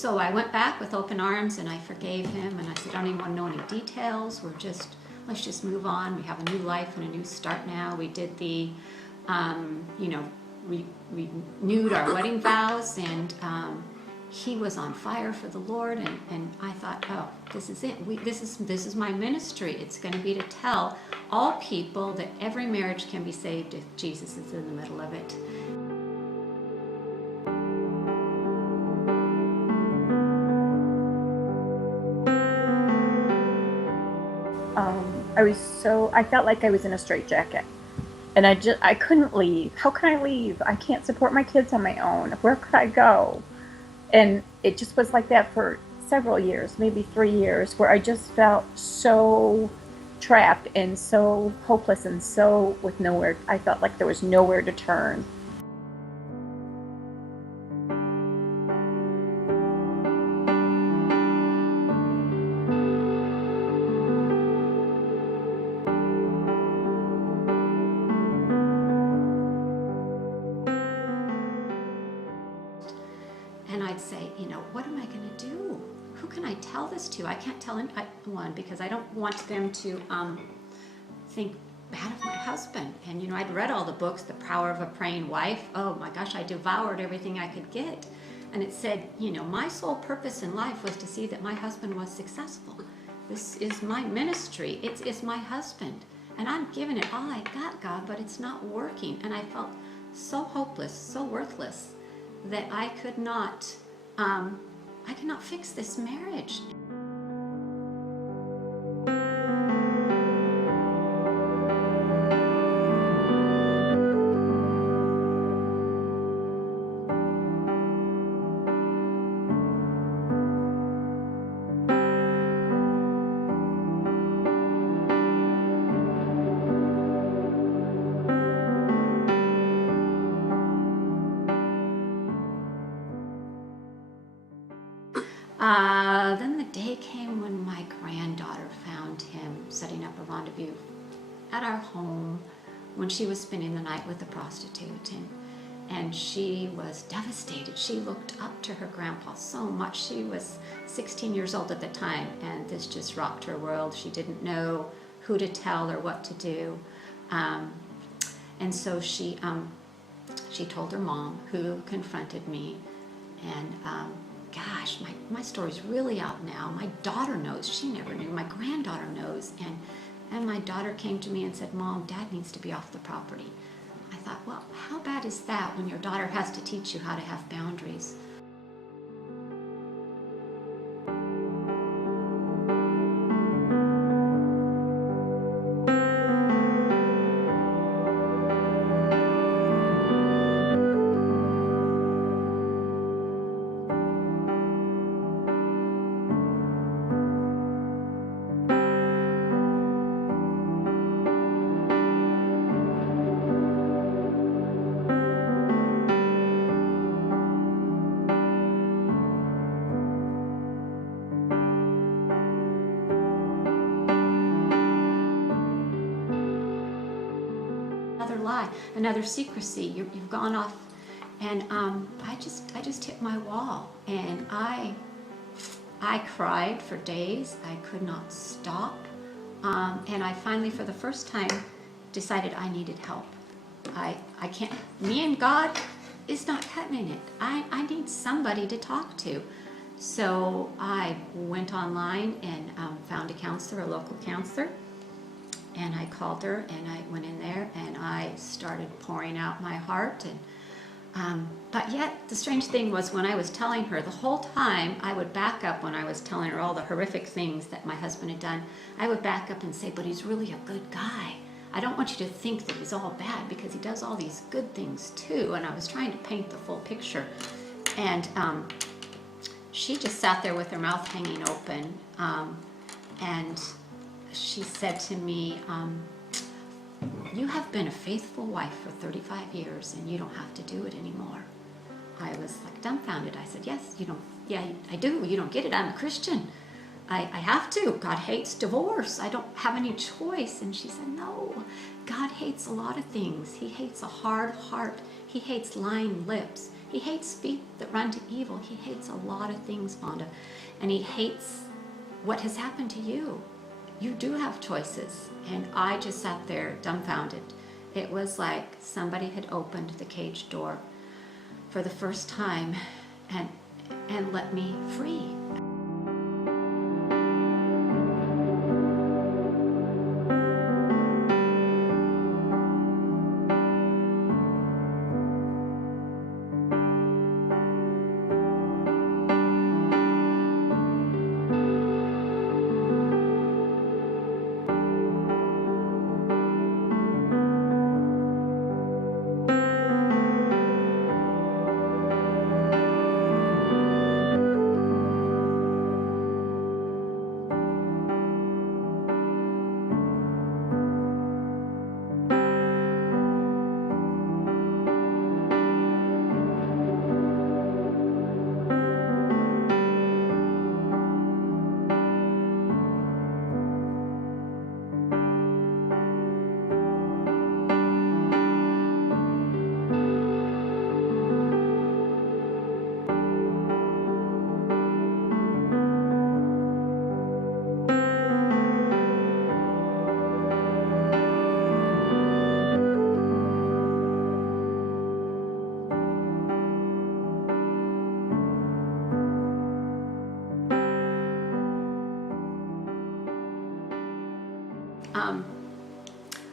So I went back with open arms and I forgave him, and I said, I don't even want to know any details. Let's just move on. We have a new life and a new start now. We did the, renewed our wedding vows, and he was on fire for the Lord, and I thought, oh, this is it. This is my ministry. It's going to be to tell all people that every marriage can be saved if Jesus is in the middle of it. I felt like I was in a straitjacket, and I couldn't leave. How can I leave? I can't support my kids on my own. Where could I go? And it just was like that for several years, maybe 3 years, where I just felt so trapped and so hopeless and so with nowhere. I felt like there was nowhere to turn. And I'd say, what am I going to do? Who can I tell this to? I can't tell anyone because I don't want them to think bad of my husband. And, I'd read all the books, The Power of a Praying Wife. Oh my gosh, I devoured everything I could get. And it said, my sole purpose in life was to see that my husband was successful. This is my ministry. It's my husband. And I'm giving it all I got, God, but it's not working. And I felt so hopeless, so worthless, that I could not fix this marriage. Then the day came when my granddaughter found him setting up a rendezvous at our home when she was spending the night with a prostitute, and she was devastated. She looked up to her grandpa so much. She was 16 years old at the time, and this just rocked her world. She didn't know who to tell or what to do, and so she told her mom, who confronted me, and gosh, my story's really out now. My daughter knows. She never knew. My granddaughter knows. And my daughter came to me and said, Mom, Dad needs to be off the property. I thought, well, how bad is that when your daughter has to teach you how to have boundaries? Lie, another secrecy. You've gone off, and I just hit my wall, and I cried for days. I could not stop, and I finally, for the first time, decided I needed help. I can't. Me and God is not cutting it. I need somebody to talk to. So I went online and found a counselor, a local counselor. And I called her, and I went in there, and I started pouring out my heart. And but yet, the strange thing was, when I was telling her, the whole time I would back up when I was telling her all the horrific things that my husband had done. I would back up and say, but he's really a good guy. I don't want you to think that he's all bad, because he does all these good things too. And I was trying to paint the full picture. And she just sat there with her mouth hanging open, and she said to me, you have been a faithful wife for 35 years and you don't have to do it anymore. I was like dumbfounded. I said, yes, yeah, I do. You don't get it. I'm a Christian. I have to. God hates divorce. I don't have any choice. And she said, no, God hates a lot of things. He hates a hard heart. He hates lying lips. He hates feet that run to evil. He hates a lot of things, Vonda. And he hates what has happened to you. You do have choices. And I just sat there dumbfounded. It was like somebody had opened the cage door for the first time and let me free.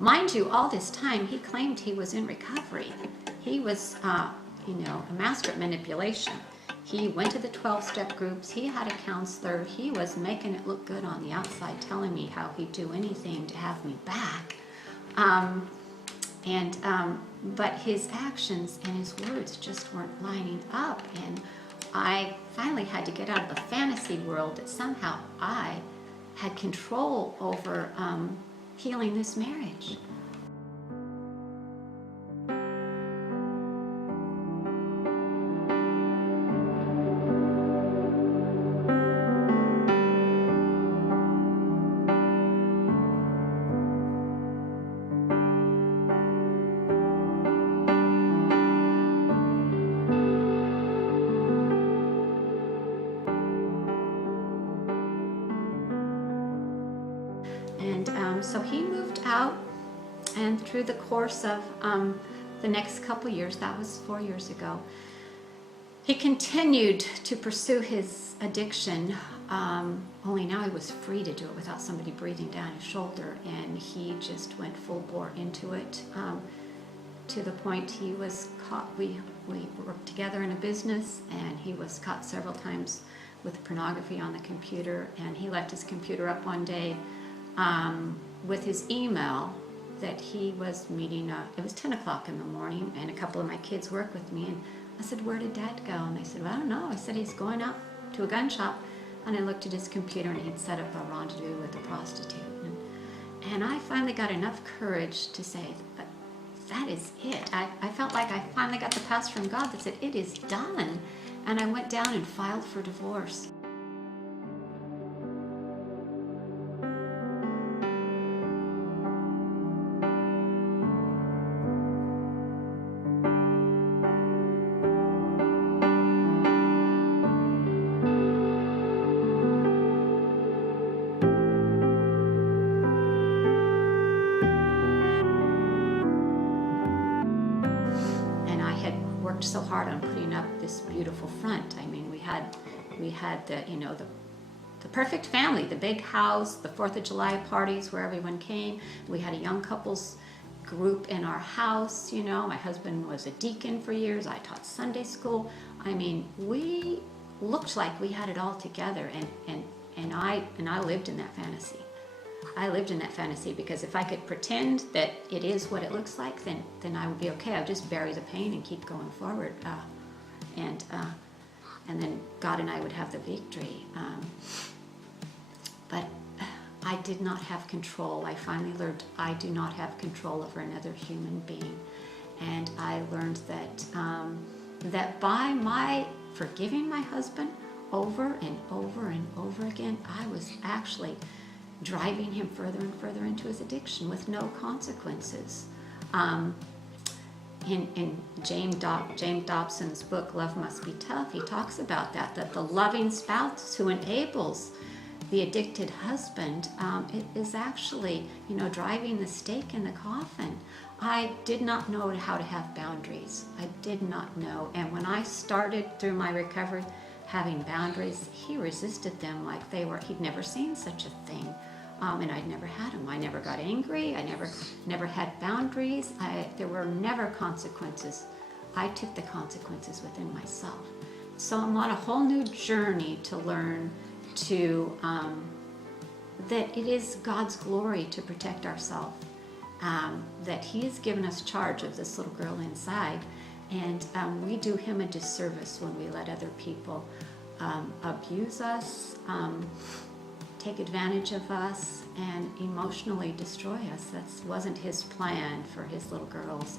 Mind you, all this time, he claimed he was in recovery. He was, a master at manipulation. He went to the 12-step groups. He had a counselor. He was making it look good on the outside, telling me how he'd do anything to have me back. But his actions and his words just weren't lining up. And I finally had to get out of the fantasy world that somehow I had control over healing this marriage. So he moved out, and through the course of the next couple years, that was 4 years ago, he continued to pursue his addiction, only now he was free to do it without somebody breathing down his shoulder, and he just went full bore into it, to the point he was caught. We worked together in a business, and he was caught several times with pornography on the computer, and he left his computer up one day with his email that he was meeting, it was 10 o'clock in the morning, and a couple of my kids work with me, and I said, "Where did Dad go?" And they said, "Well, I don't know." I said, "He's going out to a gun shop," and I looked at his computer, and he'd set up a rendezvous with a prostitute. And I finally got enough courage to say, that is it. I felt like I finally got the pass from God that said, it is done. And I went down and filed for divorce. So hard on putting up this beautiful front. I mean, we had the perfect family, the big house, the 4th of July parties where everyone came. We had a young couples group in our house. My husband was a deacon for years. I taught Sunday school. I mean, we looked like we had it all together, and I lived in that fantasy. I lived in that fantasy because if I could pretend that it is what it looks like, then I would be okay. I would just bury the pain and keep going forward, and then God and I would have the victory. But I did not have control. I finally learned I do not have control over another human being, and I learned that by my forgiving my husband over and over and over again, I was actually driving him further and further into his addiction with no consequences. in James Dobson's book, Love Must Be Tough, he talks about that the loving spouse who enables the addicted husband, it is actually, driving the stake in the coffin. I did not know how to have boundaries. I did not know. And when I started through my recovery having boundaries, he resisted them like he'd never seen such a thing. And I'd never had them. I never got angry. I never had boundaries. There were never consequences. I took the consequences within myself. So I'm on a whole new journey to learn that it is God's glory to protect ourselves, that He has given us charge of this little girl inside, and we do Him a disservice when we let other people abuse us, take advantage of us, and emotionally destroy us. That wasn't His plan for His little girls.